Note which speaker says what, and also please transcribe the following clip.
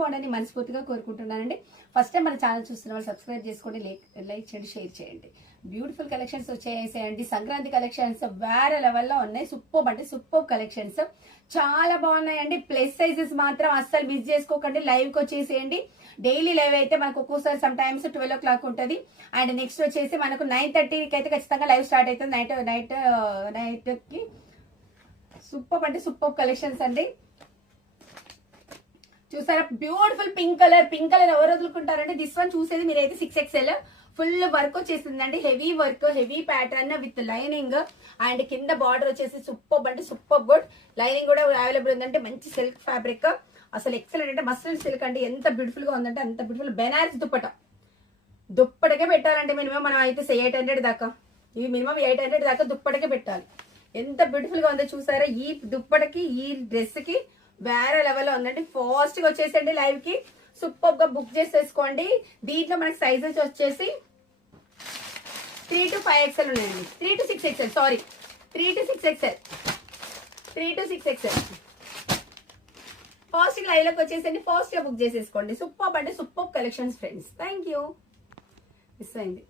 Speaker 1: బాగుండని మనస్ఫూర్తిగా కోరుకుంటున్నానండి. ఫస్ట్ టైం మన ఛానల్ చూస్తున్న వాళ్ళు సబ్స్క్రైబ్ చేసుకోండి లైక్ చేయండి షేర్ చేయండి. బ్యూటిఫుల్ కలెక్షన్స్ వచ్చేసేయండి. సంక్రాంతి కలెక్షన్స్ వేరే లెవెల్లో ఉన్నాయి. సూపర్ అంటే సూపర్ కలెక్షన్స్ చాలా బాగున్నాయండి. ప్లస్ సైజెస్ మాత్రం అస్సలు మిస్ చేసుకోకండి. లైవ్కి వచ్చేసేయండి. డైలీ లైవ్ అయితే మనకు ఒక్కోసారి some times twelve o'clock ఉంటుంది. అండ్ నెక్స్ట్ వచ్చేసి మనకు నైన్ థర్టీకి అయితే ఖచ్చితంగా లైవ్ స్టార్ట్ అవుతుంది. నైట్ నైట్ నైట్కి సూపర్ అంటే సూపర్ కలెక్షన్స్ అండి. చూసారా? Beautiful pink colour pink colour ఎవరు వదులుకుంటారంటే దిస్ వన్ చూసేది మీరైతే సిక్స్ ఎక్స్ఎల్ ఫుల్ వర్క్ వచ్చేసిందండి. Heavy work heavy pattern with lining and కింద బార్డర్ వచ్చేసి సూపర్ అంటే సూపర్ గుడ్ లైనింగ్ కూడా అవైలబుల్ ఉందంటే మంచి సిల్క్ ఫ్యాబ్రిక్ అసలు ఎక్సలెంట్ అంటే మస్టర్డ్ సిల్క్ అండి. ఎంత బ్యూటిఫుల్గా ఉందంటే అంత బ్యూటిఫుల్ బెనారస్ దుప్పట. దుప్పటకే పెట్టాలంటే మినిమం మనం అయితే ఎయిట్ హండ్రెడ్ దాకా. ఇవి మినిమం ఎయిట్ హండ్రెడ్ దాకా దుప్పటకే పెట్టాలి. ఎంత బ్యూటిఫుల్గా ఉందో చూసారా? ఈ దుప్పటకి ఈ డ్రెస్కి వేరే లెవెల్లో ఉందండి. ఫాస్ట్గా వచ్చేసండి లైవ్కి. సూపర్గా బుక్ చేసేసుకోండి. దీంట్లో మనకి సైజెస్ వచ్చేసి త్రీ టు ఫైవ్ ఎక్స్ఎల్ ఉన్నాయండి. Three to six XL sorry three to six XL three to six XL fast లైవ్లోకి వచ్చేసండి ఫాస్ట్గా బుక్ చేసేసుకోండి. సూపర్ అంటే super collections friends thank you miss అయింది.